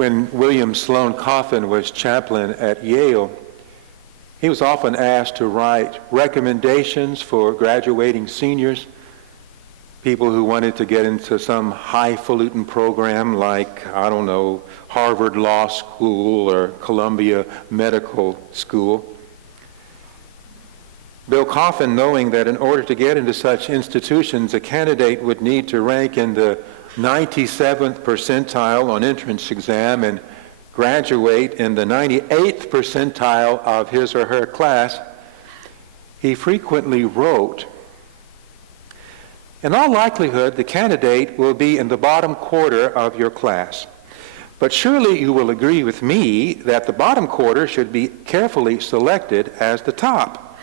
When William Sloane Coffin was chaplain at Yale, he was often asked to write recommendations for graduating seniors, people who wanted to get into some highfalutin program like, Harvard Law School or Columbia Medical School. Bill Coffin, knowing that in order to get into such institutions, a candidate would need to rank in the 97th percentile on entrance exam and graduate in the 98th percentile of his or her class, he frequently wrote, "In all likelihood, the candidate will be in the bottom quarter of your class. But surely you will agree with me that the bottom quarter should be carefully selected as the top.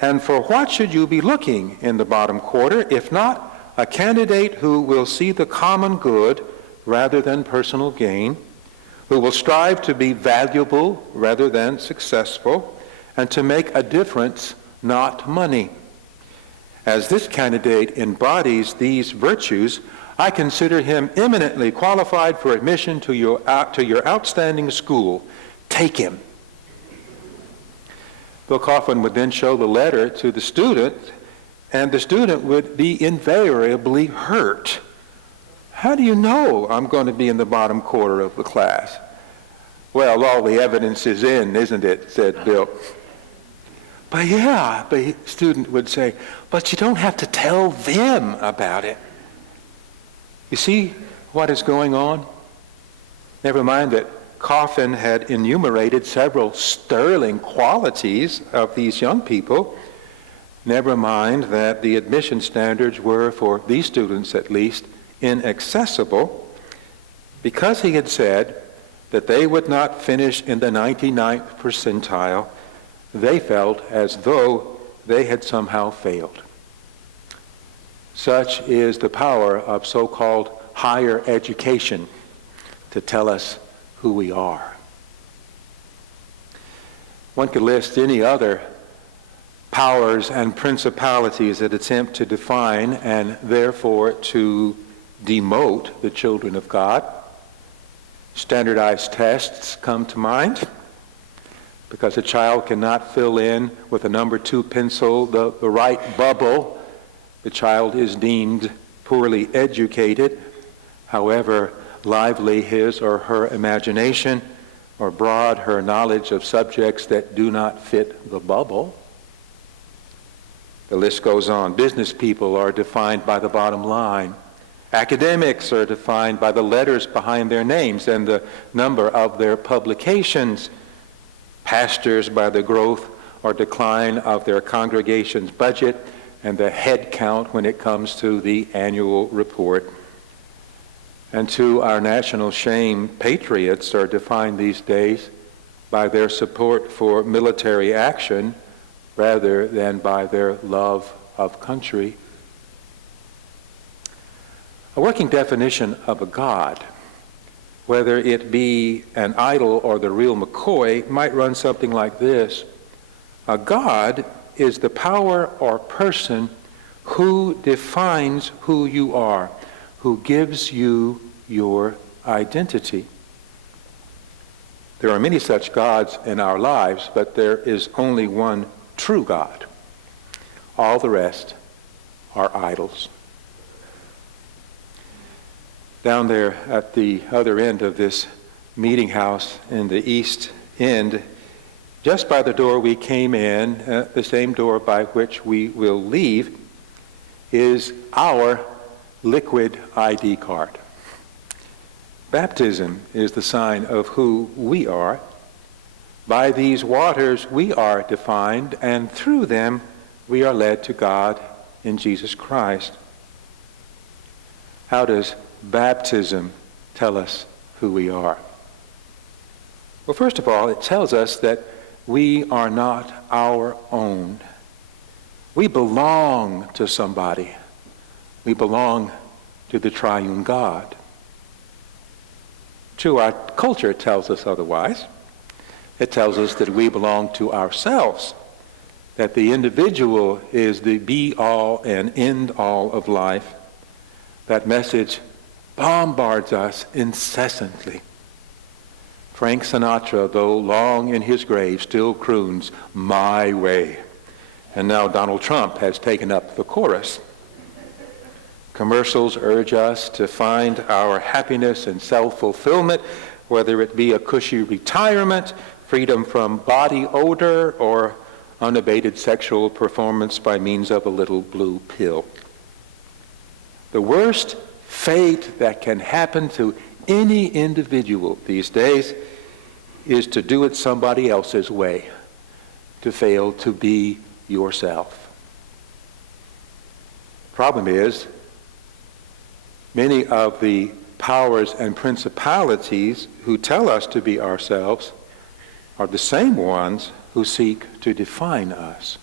And for what should you be looking in the bottom quarter, if not a candidate who will see the common good rather than personal gain, who will strive to be valuable rather than successful, and to make a difference, not money. As this candidate embodies these virtues, I consider him eminently qualified for admission to your outstanding school. Take him." Bill Coffin would then show the letter to the student, and the student would be invariably hurt. "How do you know I'm going to be in the bottom quarter of the class?" "Well, all the evidence is in, isn't it?" said Bill. "But yeah," the student would say, "but you don't have to tell them about it." You see what is going on? Never mind that Coffin had enumerated several sterling qualities of these young people. Never mind that the admission standards were, for these students at least, inaccessible, because he had said that they would not finish in the 99th percentile. They felt as though they had somehow failed. Such is the power of so-called higher education to tell us who we are. One could list any other powers and principalities that attempt to define and therefore to demote the children of God. Standardized tests come to mind, because a child cannot fill in with a number 2 pencil the right bubble. The child is deemed poorly educated, however lively his or her imagination, or broad her knowledge of subjects that do not fit the bubble. The list goes on. Business people are defined by the bottom line. Academics are defined by the letters behind their names and the number of their publications. Pastors by the growth or decline of their congregation's budget and the head count when it comes to the annual report. And to our national shame, patriots are defined these days by their support for military action rather than by their love of country. A working definition of a God, whether it be an idol or the real McCoy, might run something like this. A God is the power or person who defines who you are, who gives you your identity. There are many such gods in our lives, but there is only one true God. All the rest are idols. Down there at the other end of this meeting house in the east end, just by the door we came in, the same door by which we will leave, is our liquid ID card. Baptism is the sign of who we are. By these waters we are defined, and through them we are led to God in Jesus Christ. How does baptism tell us who we are? Well, first of all, it tells us that we are not our own. We belong to somebody. We belong to the triune God. True, our culture tells us otherwise. It tells us that we belong to ourselves, that the individual is the be-all and end-all of life. That message bombards us incessantly. Frank Sinatra, though long in his grave, still croons, "My way." And now Donald Trump has taken up the chorus. Commercials urge us to find our happiness and self-fulfillment, whether it be a cushy retirement, freedom from body odor, or unabated sexual performance by means of a little blue pill. The worst fate that can happen to any individual these days is to do it somebody else's way, to fail to be yourself. Problem is, many of the powers and principalities who tell us to be ourselves are the same ones who seek to define us.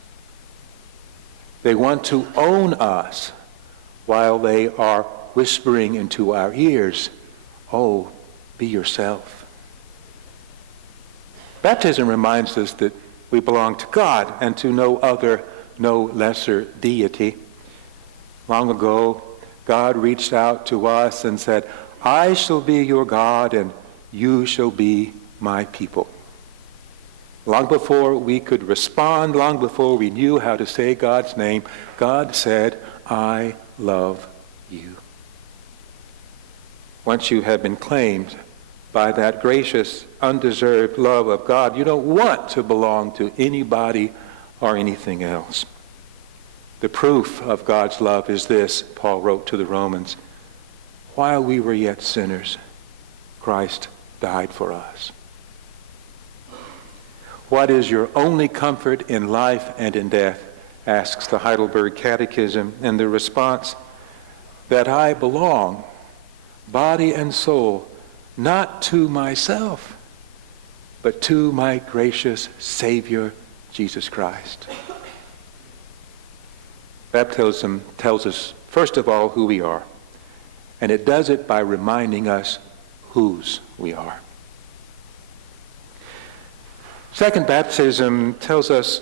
They want to own us while they are whispering into our ears, "Oh, be yourself." Baptism reminds us that we belong to God and to no other, no lesser deity. Long ago, God reached out to us and said, "I shall be your God and you shall be my people." Long before we could respond, long before we knew how to say God's name, God said, "I love you." Once you have been claimed by that gracious, undeserved love of God, you don't want to belong to anybody or anything else. The proof of God's love is this, Paul wrote to the Romans, "While we were yet sinners, Christ died for us." What is your only comfort in life and in death? Asks the Heidelberg Catechism, and the response, that I belong, body and soul, not to myself, but to my gracious Savior, Jesus Christ. Baptism tells us, first of all, who we are, and it does it by reminding us whose we are. Second, baptism tells us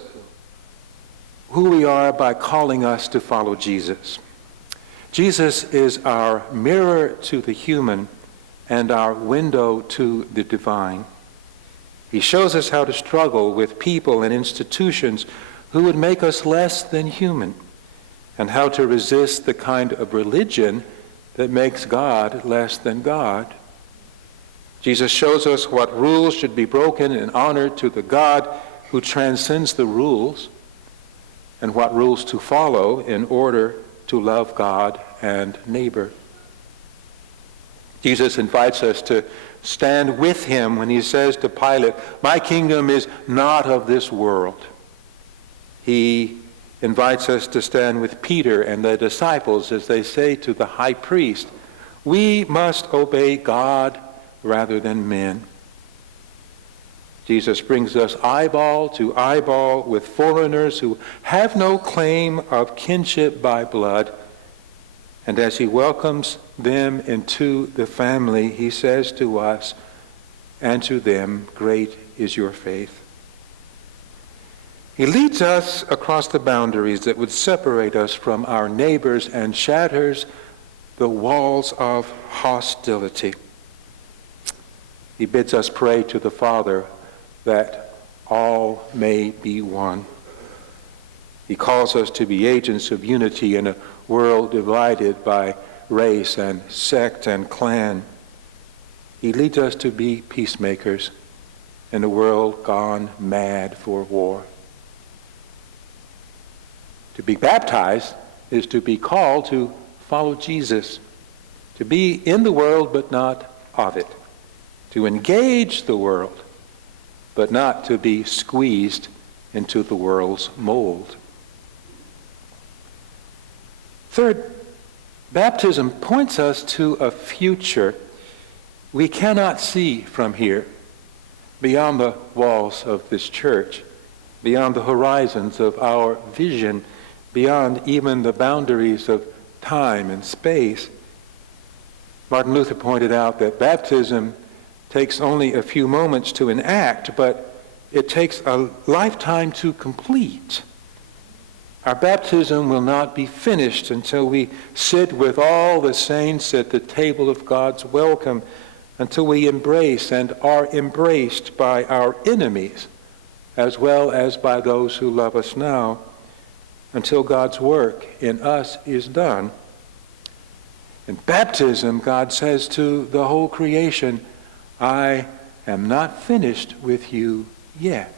who we are by calling us to follow Jesus. Jesus is our mirror to the human and our window to the divine. He shows us how to struggle with people and institutions who would make us less than human, and how to resist the kind of religion that makes God less than God. Jesus shows us what rules should be broken in honor to the God who transcends the rules, and what rules to follow in order to love God and neighbor. Jesus invites us to stand with him when he says to Pilate, "My kingdom is not of this world." He invites us to stand with Peter and the disciples as they say to the high priest, "We must obey God rather than men." Jesus brings us eyeball to eyeball with foreigners who have no claim of kinship by blood. And as he welcomes them into the family, he says to us and to them, "Great is your faith." He leads us across the boundaries that would separate us from our neighbors and shatters the walls of hostility. He bids us pray to the Father that all may be one. He calls us to be agents of unity in a world divided by race and sect and clan. He leads us to be peacemakers in a world gone mad for war. To be baptized is to be called to follow Jesus, to be in the world but not of it, to engage the world but not to be squeezed into the world's mold. Third, baptism points us to a future we cannot see from here, beyond the walls of this church, beyond the horizons of our vision, beyond even the boundaries of time and space. Martin Luther pointed out that baptism takes only a few moments to enact, but it takes a lifetime to complete. Our baptism will not be finished until we sit with all the saints at the table of God's welcome, until we embrace and are embraced by our enemies, as well as by those who love us now, until God's work in us is done. In baptism, God says to the whole creation, I am not finished with you yet.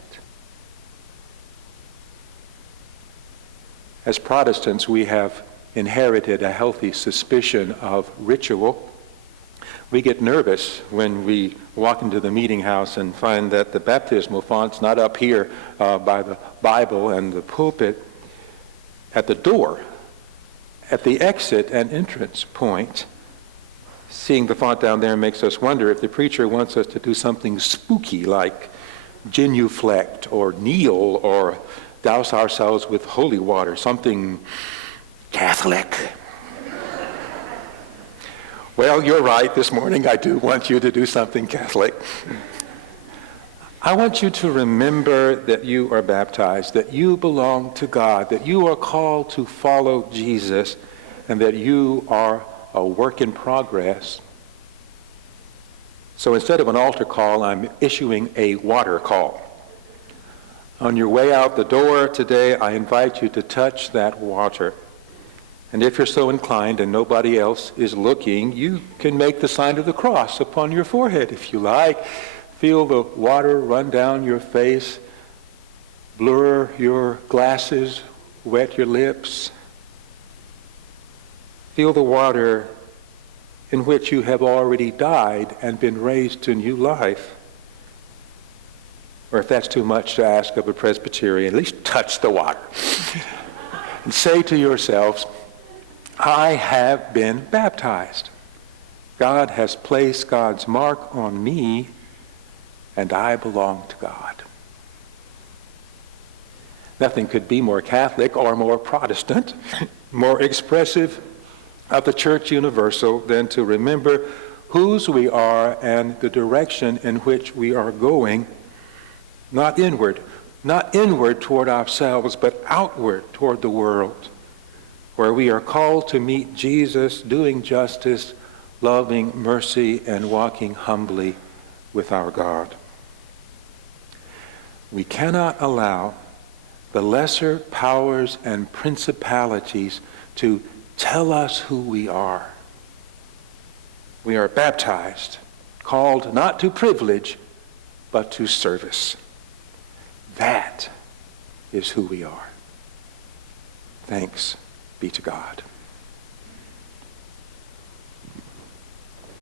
As Protestants, we have inherited a healthy suspicion of ritual. We get nervous when we walk into the meeting house and find that the baptismal font's not up here by the Bible and the pulpit. At the door, at the exit and entrance point, seeing the font down there makes us wonder if the preacher wants us to do something spooky like genuflect or kneel or douse ourselves with holy water, something Catholic. Well, you're right. This morning I do want you to do something Catholic. I want you to remember that you are baptized, that you belong to God, that you are called to follow Jesus, and that you are a work in progress. So instead of an altar call, I'm issuing a water call. On your way out the door today, I invite you to touch that water. And if you're so inclined and nobody else is looking, you can make the sign of the cross upon your forehead if you like. Feel the water run down your face, blur your glasses, wet your lips. Feel the water in which you have already died and been raised to new life. Or if that's too much to ask of a Presbyterian, at least touch the water. And say to yourselves, I have been baptized. God has placed God's mark on me, and I belong to God. Nothing could be more Catholic or more Protestant, more expressive of the Church Universal than to remember whose we are and the direction in which we are going, not inward toward ourselves, but outward toward the world, where we are called to meet Jesus doing justice, loving mercy, and walking humbly with our God. We cannot allow the lesser powers and principalities to tell us who we are. We are baptized, called not to privilege, but to service. That is who we are. Thanks be to God.